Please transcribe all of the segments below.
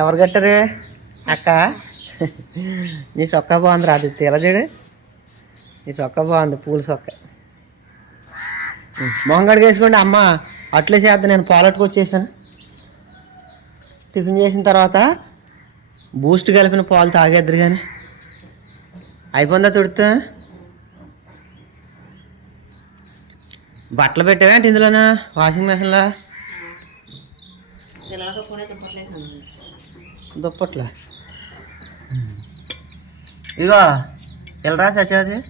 ఎవరు కట్టారు? అక్క? నీ సొక్క బాగుంది రాదు తీల నీ సొక్క బాగుంది పూల సొక్క మొహంగడికి వేసుకోండి అమ్మ. అట్లే చేద్దాం నేను పాలట్టుకు వచ్చేసాను. టిఫిన్ చేసిన తర్వాత బూస్ట్ కలిపిన పాలు తాగేద్దరు కానీ అయిపోయిందా తుడితే? బట్టలు పెట్టావేంటి ఇందులోనా? వాషింగ్ మెషిన్లో? దుప్పట్లా. ఇగో వెళ్ళరా సత్యవతి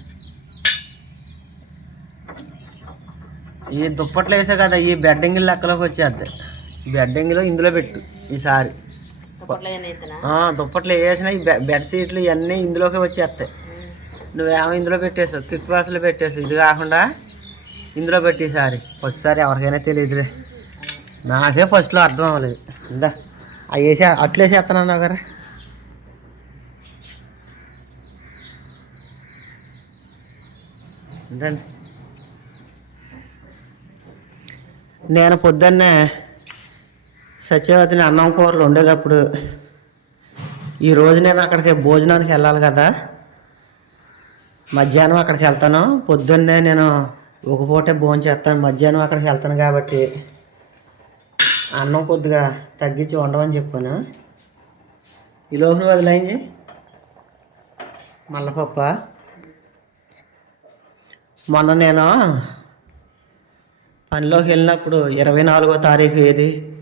ఈ దుప్పట్లు వేసా కదా ఈ బెడ్డింగ్ లెక్కలోకి వచ్చేద్ది బెడ్డింగ్లో ఇందులో పెట్టు ఈసారి. ఆ, దుప్పట్లు వేసిన ఈ బెడ్ షీట్లు ఇవన్నీ ఇందులోకి వచ్చేస్తాయి. నువ్వేమో ఇందులో పెట్టేసావు కిక్ బాక్స్లో పెట్టేసావు. ఇది కాకుండా ఇందులో పెట్టి ఈసారి. ఫస్ట్సారి ఎవరికైనా తెలియదులే. నాకే ఫస్ట్లో అర్థం అవ్వలేదు. ఇందా. అవి వేసి అట్లు గారు? ఏంటండి? నేను పొద్దున్నే సత్యవతిని అన్నం కూరలు ఉండేటప్పుడు ఈరోజు నేను అక్కడికి భోజనానికి వెళ్ళాలి కదా. మధ్యాహ్నం అక్కడికి వెళ్తాను. పొద్దున్నే నేను ఒక పూటే భోజనం చేస్తాను. మధ్యాహ్నం అక్కడికి వెళ్తాను కాబట్టి అన్నం కొద్దిగా తగ్గించి వండమని చెప్పాను. ఈ లోపల వదిలేంది మల్లపప్ప. మొన్న నేను పనిలోకి వెళ్ళినప్పుడు ఇరవై నాలుగో తారీఖు ఏది?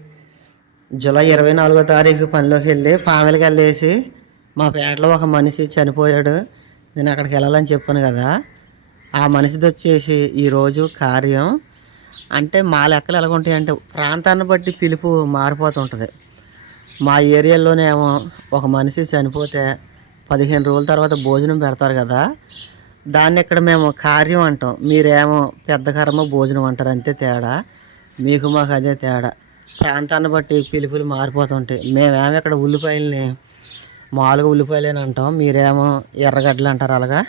జూలై ఇరవై నాలుగో తారీఖు పనిలోకి వెళ్ళి ఫ్యామిలీకి వెళ్ళేసి మా పేటలో ఒక మనిషి చనిపోయాడు. నేను అక్కడికి వెళ్ళాలని చెప్పాను కదా. ఆ మనిషిది వచ్చేసి ఈరోజు కార్యం అంటే మా లెక్కలు ఎలా ఉంటాయి అంటే ప్రాంతాన్ని బట్టి పిలుపు మారిపోతుంటుంది మా ఏరియాలోనేమో ఒక మనిషి చనిపోతే పదిహేను రోజుల తర్వాత భోజనం పెడతారు కదా దాన్ని ఇక్కడ మేము కార్యం అంటాం. మీరేమో పెద్ద కర్మ భోజనం అంటారు అంతే తేడా. మీకు మాకు అదే తేడా. ప్రాంతాన్ని బట్టి పిలుపులు మారిపోతుంటాయి మేమేమో ఇక్కడ ఉల్లిపాయలని మామూలుగా ఉల్లిపాయలని అంటాం మీరేమో ఎర్రగడ్డలు అంటారు అలాగా.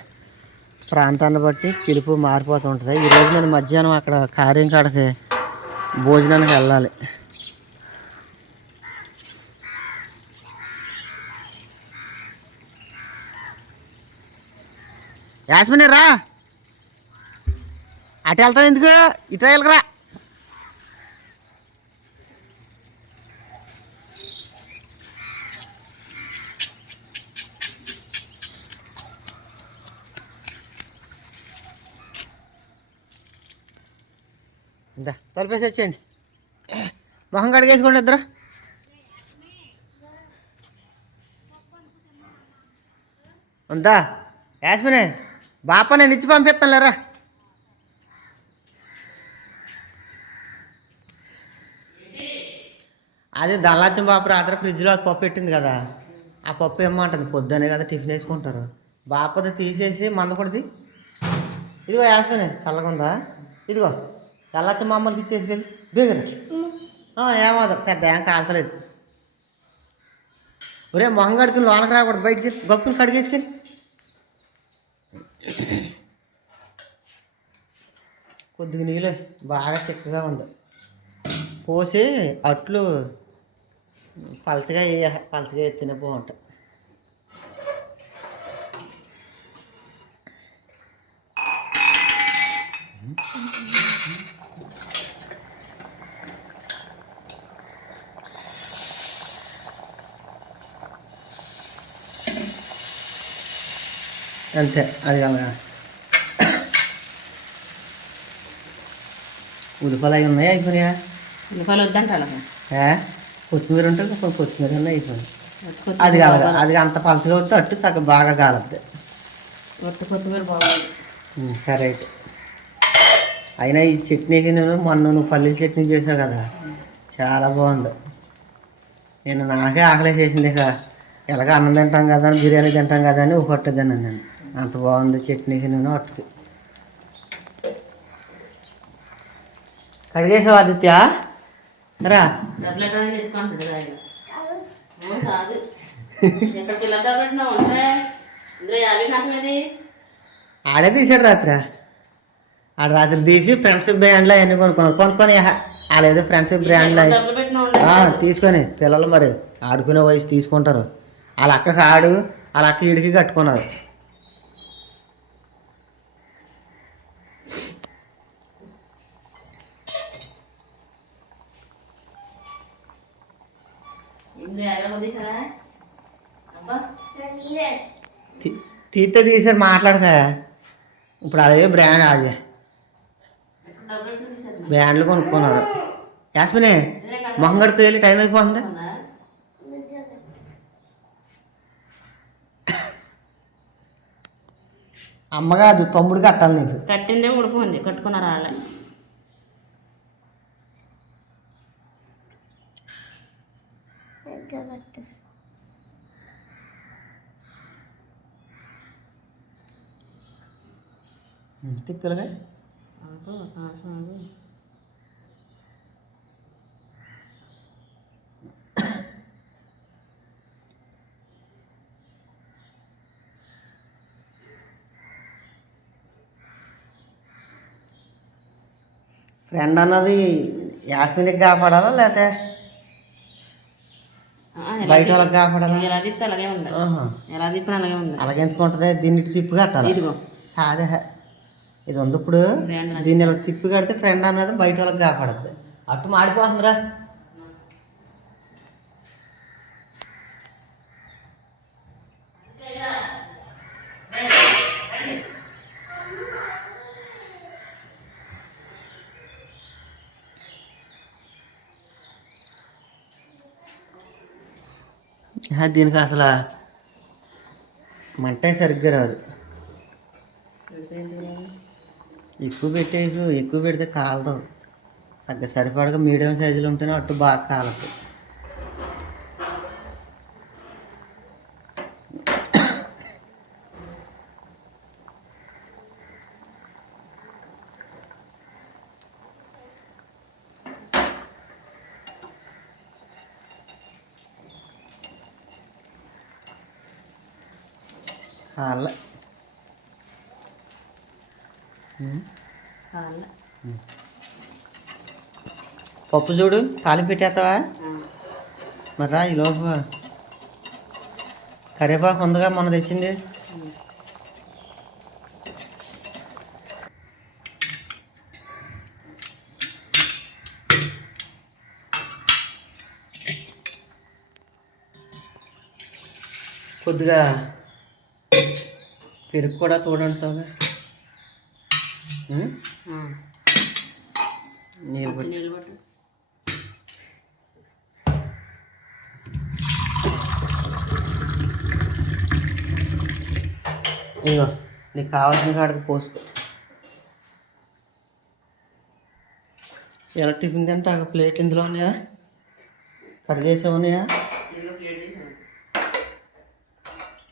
ప్రాంతాన్ని బట్టి పిలుపు మారిపోతుంటుంది ఈరోజు నేను మధ్యాహ్నం అక్కడ కార్యం కాడకి భోజనానికి వెళ్ళాలి. యాస్మిని రా! అటు వెళ్తావు ఎందుకు? ఇటు వెళ్ళకరా కలిపేసి వచ్చేయండి మొహం కడిగేసుకోండి ఇద్దరు. ఉందా? యాస్మినే బాప నేను ఇచ్చి పంపిస్తాను లేరా అది దళాచం బాప రాత్రి ఫ్రిడ్జ్లో పప్పు పెట్టింది కదా. ఆ పప్పు ఏమంటుంది పొద్దునే కదా టిఫిన్ వేసుకుంటారు. బాపది తీసేసి మందకొడిది ఇదిగో యాస్మినే చల్లగా ఉందా ఇదిగో. దళాచం మామూలుకి ఇచ్చేసి వెళ్ళి. బేగరా ఏమవుతుంది పెద్ద ఏం కాల్చలేదు. ఒరే మొహం కడుకుని లోనకి రాకూడదు. బయటికి వెళ్ళి. గప్పులు కడిగేసుకెళ్ళి. కొద్దిగా నీళ్ళు. బాగా చిక్కగా ఉంది. పోసి అట్లు పలచగా వేయ పలచగా ఎత్తిన బాగుంటాయి. అంతే అది అలా ఉల్లిపాయలు అవి ఉన్నాయా అయిపోయా ఉల్లిపాయలు వద్దంట అలాగా కొత్తిమీర ఉంటే కొంచెం కొత్తిమీర ఉన్నాయి అయిపోయి అది కాదు అది అంత పలసగా వస్తే అట్టు సగం బాగా కాలద్ది ఒట్టు కొత్తిమీర బాగుంది. సరే అయితే. అయినా ఈ చట్నీకి నేను మొన్న నువ్వు పల్లీల చట్నీ చేసావు కదా. చాలా బాగుంది. నేను నాకే ఆకలి చేసింది ఇక. ఎలాగ అన్నం తింటాం కదా బిర్యానీ తింటాం కదా అని ఒక తిన్నాను నేను అంత బాగుంది చట్నీకి నేను అట్టుకి కడిగేసావు ఆదిత్య? రా. ఆడే తీసాడు రాత్రి. ఆడ రాత్రి తీసి ఫ్రెండ్షిప్ బ్రాండ్లో అవన్నీ కొనుక్కున్నాడు. కొనుక్కొని ఆడేదో ఫ్రెండ్షిప్ బ్రాండ్లో తీసుకొని పిల్లలు మరి ఆడుకునే వయసు తీసుకుంటారు. వాళ్ళ అక్కకి ఆడు వాళ్ళ అక్క ఇడికి కట్టుకున్నారు ఇందులో ఎవరో తీసారా అబ్బా తీ- తీస్తే తీసారు మాట్లాడక ఇప్పుడు అదే బ్రాండ్ అది. బ్రాండ్లు కొనుక్కున్నారు. యాస్మిని మొహంగడికి వెళ్ళి టైం అయిపోతుంది. అవునా? అమ్మ కాదు తమ్ముడు కట్టాలి నీకు. కట్టిందే ఉడిపోయింది కట్టుకున్నారు వాళ్ళే? తిప్పిలగా. ఫ్రెండ్ అన్నది యాస్మిన్కి కాపాడాలా లేకపోతే బయట వాళ్ళకి కాపాడాలా? ఎలా తిప్పితే అలాగే ఉంది ఆహా. ఎలా తిప్పిన అలాగే ఉంది అలాగెందుకు ఉంటుంది? దీన్ని తిప్పి కట్టాలి? ఇదిగో. అదే. ఇది ఉంది ఇప్పుడు. దీన్ని ఇలా తిప్పి కడితే ఫ్రెండ్ అన్నది బయట వాళ్ళకి కాపాడుతుంది అటు మాడిపోతుందిరా. దీనికి అసలు మంటే సరిగ్గా రాదు. ఎక్కువ పెట్టేకు ఎక్కువ పెడితే కాలదు. సరిపడగా మీడియం సైజులు ఉంటేనే అటు బాగా కాలదు. పప్పు చూడు తాలింపు పెట్టేస్తావా ఆ. మరి రా ఈ లోపు కరివేపాకు ఉందిగా మొన్న తెచ్చింది. కొద్దిగా పెరుగు కూడా తోడంటావుగా. నీళ్ళు ఇగో నీకు కావాల్సిన కాడికి పోసుకో. ఎలా టిఫిన్ తింటే ఒక ప్లేట్ ఇందులో ఉన్నాయా? కట్ చేసే ఉన్నాయా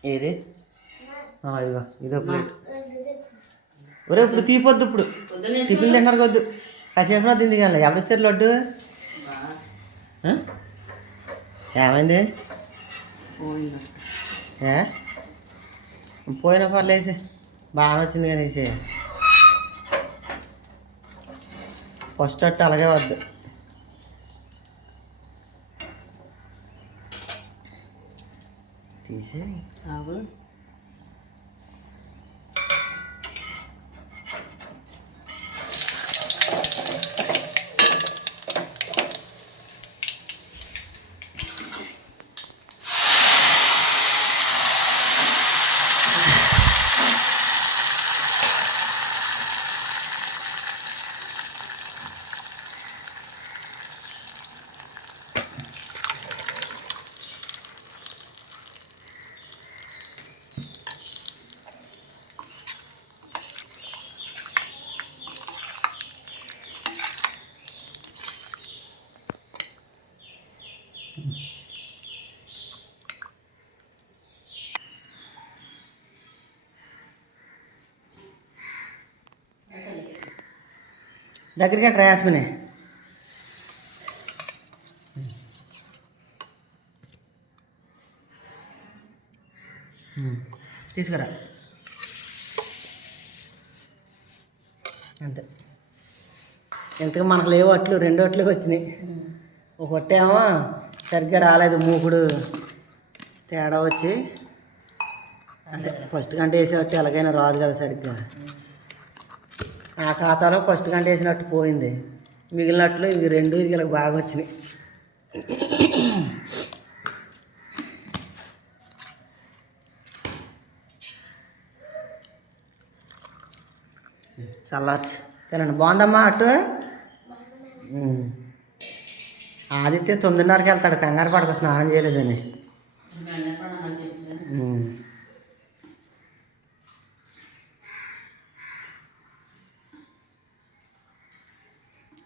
ఏది? ఆ, ఇదిగో ఇదో ప్లేట్. ఒరే ఇప్పుడు తీపొద్దు ఇప్పుడు. టిఫిన్ తిన్నారు కొద్దు కాసేపు నా తింది కానీ ఎవరు ఇచ్చారు లడ్డు? ఏమైంది? పోయిన పర్లేసి బాగా వచ్చింది కానీ వేసి ఫస్ట్ అట్టు అలాగే వద్దు. తీసే దగ్గరికి ట్రై తీసుకురా. అంతే. ఇంతకు మనకు లేవు అట్లు రెండు అట్లు వచ్చినాయి. ఒకటేమో సరిగ్గా రాలేదు మూకుడు తేడా వచ్చి అంటే ఫస్ట్ గంట వేసేవాటి ఎలాగైనా రాదు కదా సరిగ్గా. ఆ ఖాతాలో ఫస్ట్ గంట వేసినట్టు పోయింది. మిగిలినట్లు ఇవి రెండు ఇది ఇలా బాగా వచ్చినాయి. చల్లచ్చు తినండి. బాగుందమ్మా అటు. ఆదిత్య తొమ్మిదిన్నరకి వెళ్తాడు. కంగారు పడక స్నానం చేయలేదని.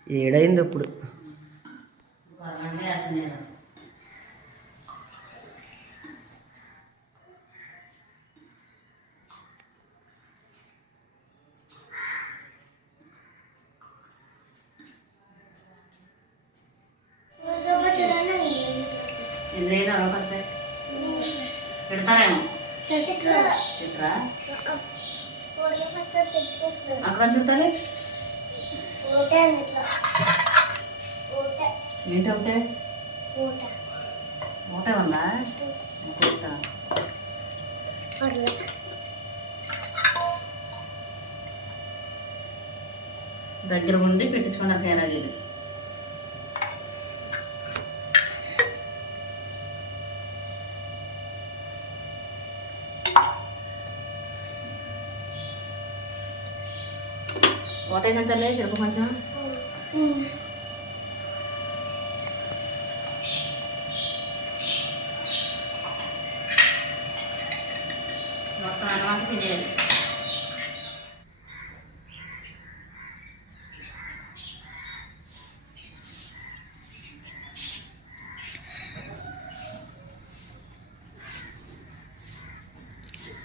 ఏడైంది ఇప్పుడు. పెడతారేమో? చిత్రా? అక్కడ చూడాలి ఏంటి ఒకటే ఒకటే ఉందా? దగ్గర ఉండి పెట్టించుకున్నాక ఇది ఒకటే గంటలే తిరుగు కొంచెం. మొత్తం తినేయాలి.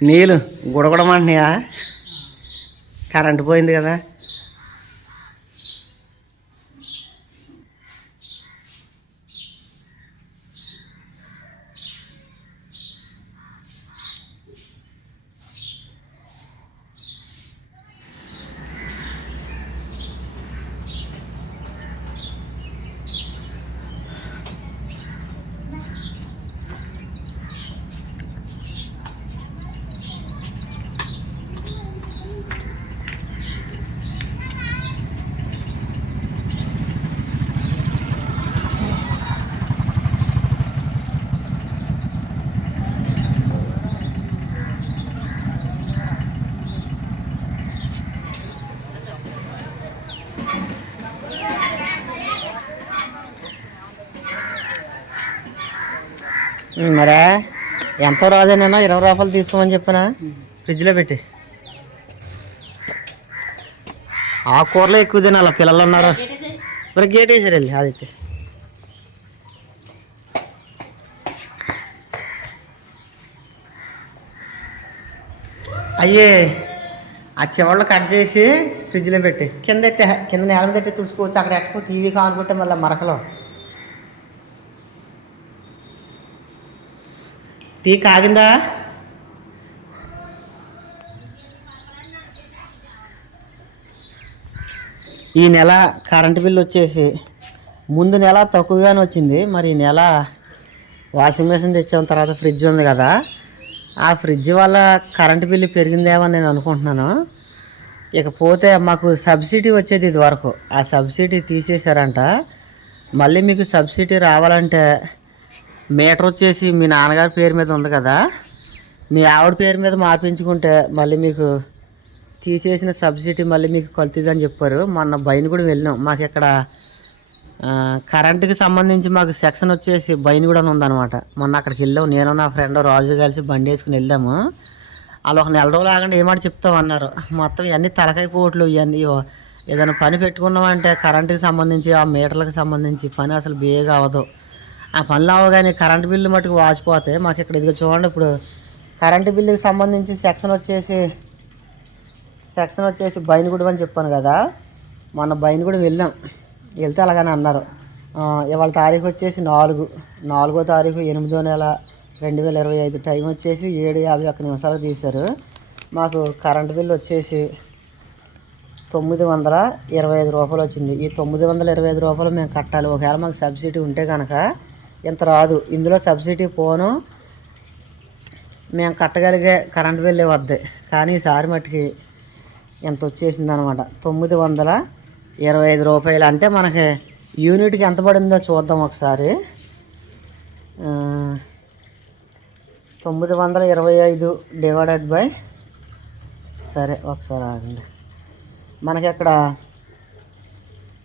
నీళ్ళు గుడగడమంటున్నాయా? కరెంటు పోయింది కదా. మరే ఎంతో రాజా నేను ఇరవై రూపాయలు తీసుకోమని చెప్పనా? ఫ్రిడ్జ్లో పెట్టి. ఆ కూరలో ఎక్కువ తినాలి పిల్లలు ఉన్నారు. మరి గేట్ వేసారు వెళ్ళి ఆదిత్య. అయ్యే ఆ చివరిలో కట్ చేసి ఫ్రిడ్జ్లో పెట్టి. కింద కింద నేల మీద పెట్టి తుడుచుకోవచ్చు అక్కడ ఎట్టుకో టీవీ కానుకుంటే మళ్ళీ మరకలో. టీ కాగిందా? ఈ నెల కరెంటు బిల్లు వచ్చేసి ముందు నెల తక్కువగానే వచ్చింది. మరి ఈ నెల వాషింగ్ మెషిన్ తెచ్చిన తర్వాత ఫ్రిడ్జ్ ఉంది కదా. ఆ ఫ్రిడ్జ్ వల్ల కరెంటు బిల్లు పెరిగిందేమో నేను అనుకుంటున్నాను. ఇకపోతే మాకు సబ్సిడీ వచ్చేది ఇది వరకు ఆ సబ్సిడీ తీసేశారంట. మళ్ళీ మీకు సబ్సిడీ రావాలంటే మీటర్ వచ్చేసి మీ నాన్నగారి పేరు మీద ఉంది కదా. మీ ఆవిడ పేరు మీద మాపించుకుంటే మళ్ళీ మీకు తీసేసిన సబ్సిడీ మళ్ళీ మీకు కలుతుందని చెప్పారు. మొన్న బయట కూడా వెళ్ళినాం. మాకు ఇక్కడ కరెంటుకి సంబంధించి మాకు సెక్షన్ వచ్చేసి బయట కూడా ఉందన్నమాట. మొన్న అక్కడికి వెళ్ళాం. నేను నా ఫ్రెండ్ రాజు కలిసి బండి వేసుకుని వెళ్ళాము. వాళ్ళు ఒక నెల రోజులు ఆగండి ఏమాట చెప్తామన్నారు మొత్తం ఇవన్నీ తలకాయ పోట్లు ఇవన్నీ ఏదైనా పని పెట్టుకున్నామంటే కరెంటుకి సంబంధించి ఆ మీటర్లకు సంబంధించి పని అసలు బేగా అవ్వదు. ఆ పనులు అవ్వగానే కరెంటు బిల్లు మటుకు వాచిపోతే మాకు ఇక్కడ ఇదిగో చూడండి ఇప్పుడు కరెంటు బిల్లుకి సంబంధించి సెక్షన్ వచ్చేసి సెక్షన్ వచ్చేసి బైనగూడెం అని చెప్పాను కదా. మొన్న బైనగూడెం వెళ్ళాం. వెళ్తే అలాగని అన్నారు. ఇవాళ తారీఖు వచ్చేసి నాలుగు. నాలుగో తారీఖు ఎనిమిదో నెల రెండు వేల ఇరవై ఐదు టైం వచ్చేసి ఏడు యాభై ఒక్క నిమిషాలకు తీశారు. మాకు కరెంటు బిల్లు వచ్చేసి తొమ్మిది వందల ఇరవై ఐదు రూపాయలు వచ్చింది. ఈ తొమ్మిది వందల ఇరవై ఐదు రూపాయలు మేము కట్టాలి. ఒకవేళ మాకు సబ్సిడీ ఉంటే కనుక ఇంత రాదు. ఇందులో సబ్సిడీ పోను. మేము కట్టగలిగే కరెంట్ బిల్లు వద్ది. కానీ ఈసారి మట్టుకి ఎంత వచ్చేసింది అనమాట తొమ్మిది వందల ఇరవై ఐదు రూపాయలు. అంటే మనకి యూనిట్కి ఎంత పడిందో చూద్దాం ఒకసారి. తొమ్మిది వందల ఇరవై ఐదు డివైడెడ్ బై సరే ఒకసారి ఆగండి. మనకి ఇక్కడ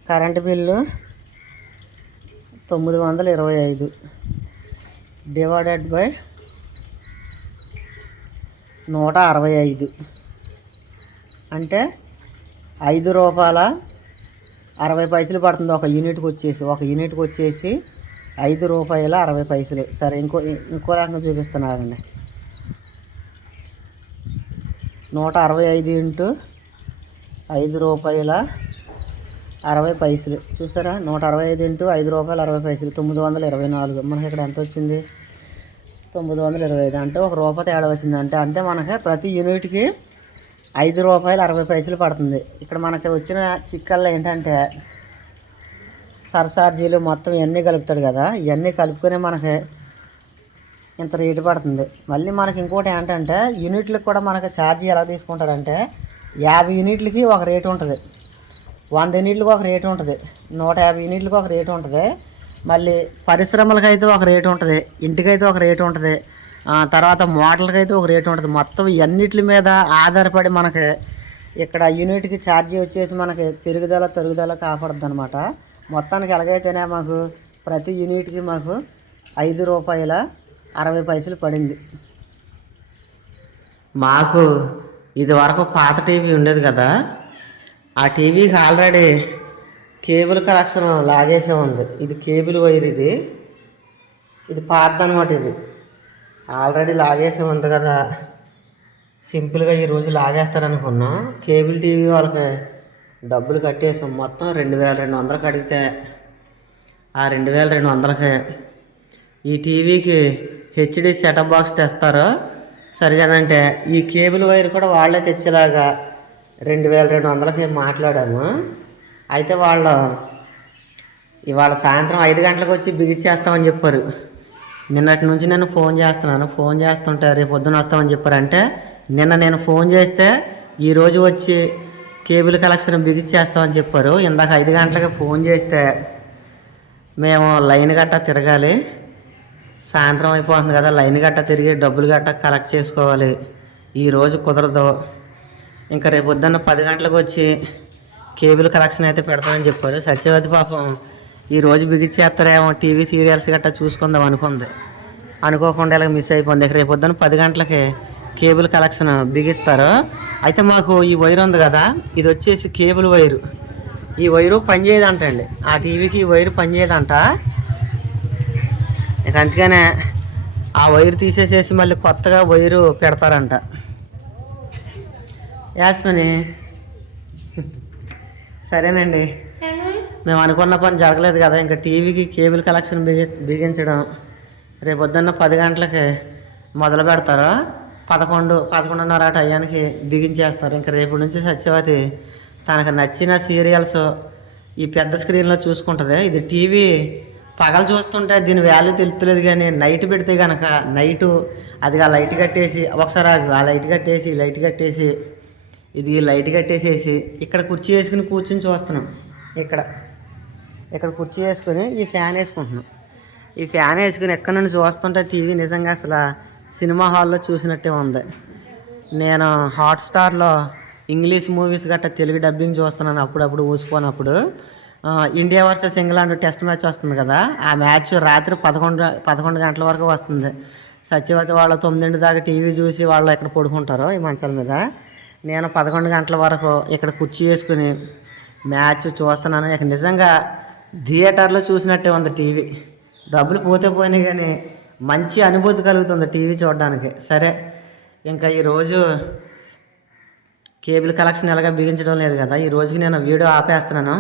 కరెంటు బిల్లు తొమ్మిది వందల ఇరవై ఐదు డివైడెడ్ బై నూట అరవై ఐదు. అంటే ఐదు రూపాయల అరవై పైసలు పడుతుంది ఒక యూనిట్కి వచ్చేసి. ఒక యూనిట్కి వచ్చేసి ఐదు రూపాయల అరవై పైసలు. సరే ఇంకో ఇంకో రకంగా చూపిస్తున్నారండి నూట అరవై ఐదు ఇంటూ ఐదు రూపాయల అరవై పైసలు. చూసారా? నూట అరవై ఐదు ఇంటూ ఐదు రూపాయలు అరవై పైసలు. తొమ్మిది వందల ఇరవై నాలుగు. మనకి ఇక్కడ ఎంత వచ్చింది? తొమ్మిది వందల ఇరవై ఐదు. అంటే ఒక రూపాయి తేడా వచ్చింది. అంటే అంటే మనకి ప్రతి యూనిట్కి ఐదు రూపాయలు అరవై పైసలు పడుతుంది. ఇక్కడ మనకి వచ్చిన చిక్కల్లో ఏంటంటే సర్సార్జీలు మొత్తం ఇవన్నీ కలుపుతాడు కదా. ఇవన్నీ కలుపుకొని మనకి ఇంత రేటు పడుతుంది. మళ్ళీ మనకి ఇంకోటి ఏంటంటే యూనిట్లకు కూడా మనకి ఛార్జీ ఎలా తీసుకుంటారంటే యాభై యూనిట్లకి ఒక రేటు ఉంటుంది. వంద యూనిట్లకు ఒక రేటు ఉంటుంది. నూట యాభై యూనిట్లకు ఒక రేటు ఉంటుంది. మళ్ళీ పరిశ్రమలకైతే ఒక రేటు ఉంటుంది. ఇంటికైతే ఒక రేటు ఉంటుంది. ఆ, తర్వాత మోటార్లకి అయితే ఒక రేటు ఉంటుంది. మొత్తం ఇవన్నిటి మీద ఆధారపడి మనకి ఇక్కడ యూనిట్కి ఛార్జీ వచ్చేసి మనకి పెరుగుదల తరుగుదల కాపాడుద్ది అనమాట మొత్తానికి ఎలాగైతేనే మాకు ప్రతి యూనిట్కి మాకు ఐదు రూపాయల అరవై పైసలు పడింది. మాకు ఇది వరకు పాత టీవీ ఉండేది కదా. ఆ టీవీకి ఆల్రెడీ కేబుల్ కనెక్షన్ లాగేసే ఉంది. ఇది కేబుల్ వైర్ ఇది. ఇది పాత అనమాట ఇది. ఆల్రెడీ లాగేసే ఉంది కదా. సింపుల్గా ఈరోజు లాగేస్తారనుకున్నాం కేబుల్ టీవీ వాళ్ళకి డబ్బులు కట్టేసాం. మొత్తం రెండు వేల రెండు వందలకి అడిగితే ఆ రెండు వేల రెండు వందలకి ఈ టీవీకి హెచ్డి సెటప్ బాక్స్ తెస్తారు. సరిగదంటే ఈ కేబుల్ వైర్ కూడా వాళ్ళే తెచ్చేలాగా రెండు వేల రెండు వందలకి మాట్లాడాము. అయితే వాళ్ళు ఇవాళ సాయంత్రం ఐదు గంటలకు వచ్చి బిగిచ్చేస్తామని చెప్పారు. నిన్నటి నుంచి నేను ఫోన్ చేస్తున్నాను. ఫోన్ చేస్తుంటే రేపు పొద్దున వస్తామని చెప్పారు అంటే నిన్న నేను ఫోన్ చేస్తే ఈరోజు వచ్చి కేబుల్ కలెక్షన్ బిగిచ్చేస్తామని చెప్పారు. ఇందాక ఐదు గంటలకి ఫోన్ చేస్తే మేము లైన్ గట్టా తిరగాలి. సాయంత్రం అయిపోతుంది కదా లైన్ గట్టా తిరిగి డబ్బులు గట్టా కలెక్ట్ చేసుకోవాలి. ఈరోజు కుదరదు. ఇంకా రేపు పొద్దున్న పది గంటలకు వచ్చి కేబుల్ కలెక్షన్ అయితే పెడతామని చెప్పారు. సత్యవతి పాపం ఈ రోజు బిగిచ్చేస్తారేమో టీవీ సీరియల్స్ గట్టా చూసుకుందాం అనుకుంది. అనుకోకుండా ఇలా మిస్ అయిపోయింది. రేపు పొద్దున్న పది గంటలకి కేబుల్ కలెక్షన్ బిగిస్తారు. అయితే మాకు ఈ వైర్ ఉంది కదా ఇది వచ్చేసి కేబుల్ వైరు. ఈ వైరు పనిచేయదంట అండి ఆ టీవీకి ఈ వైరు పనిచేయదంట ఇక అందుకనే ఆ వైరు తీసేసేసి మళ్ళీ కొత్తగా వైరు పెడతారంట. యాస్మిని. సరేనండి. మేము అనుకున్న పని జరగలేదు కదా ఇంకా టీవీకి కేబుల్ కలెక్షన్ బిగి బిగించడం. రేపు పొద్దున్న పది గంటలకి మొదలు పెడతారు? పదకొండు పదకొండున్నర టయానికి బిగించేస్తారు. ఇంకా రేపు నుంచి సత్యవతి తనకు నచ్చిన సీరియల్స్ ఈ పెద్ద స్క్రీన్లో చూసుకుంటుంది. ఇది టీవీ పగలు చూస్తుంటే దీని వాల్యూ తెలుస్తలేదు కానీ నైట్ పెడితే కనుక నైటు అది ఆ లైట్ కట్టేసి ఒకసారి ఆ లైట్ కట్టేసి లైట్ కట్టేసి ఇది లైట్ కట్టేసేసి ఇక్కడ కుర్చీ వేసుకుని కూర్చుని చూస్తున్నాం. ఇక్కడ. ఇక్కడ కుర్చీ వేసుకొని ఈ ఫ్యాన్ వేసుకుంటున్నాం. ఈ ఫ్యాన్ వేసుకుని ఎక్కడ నుండి చూస్తుంటే టీవీ నిజంగా అసలు సినిమా హాల్లో చూసినట్టే ఉంది. నేను హాట్స్టార్లో ఇంగ్లీష్ మూవీస్ గట్రా తెలుగు డబ్బింగ్ చూస్తున్నాను అప్పుడప్పుడు ఊసిపోయినప్పుడు. India versus England test match వస్తుంది కదా ఆ మ్యాచ్ రాత్రి పదకొండు పదకొండు గంటల వరకు వస్తుంది. సత్యవతి వాళ్ళు తొమ్మిదింటి దాకా టీవీ చూసి వాళ్ళు ఎక్కడ పడుకుంటారు ఈ మంచాల మీద. నేను పదకొండు గంటల వరకు ఇక్కడ కుర్చీ వేసుకుని మ్యాచ్ చూస్తున్నాను. ఇక నిజంగా థియేటర్లో చూసినట్టే ఉంది టీవీ. డబ్బులు పోతే పోయినాయి కానీ మంచి అనుభూతి కలుగుతుంది టీవీ చూడడానికి. సరే ఇంకా ఈరోజు కేబుల్ కలెక్షన్ ఎలాగ బిగించడం లేదు కదా. ఈ రోజుకి నేను వీడియో ఆపేస్తున్నాను.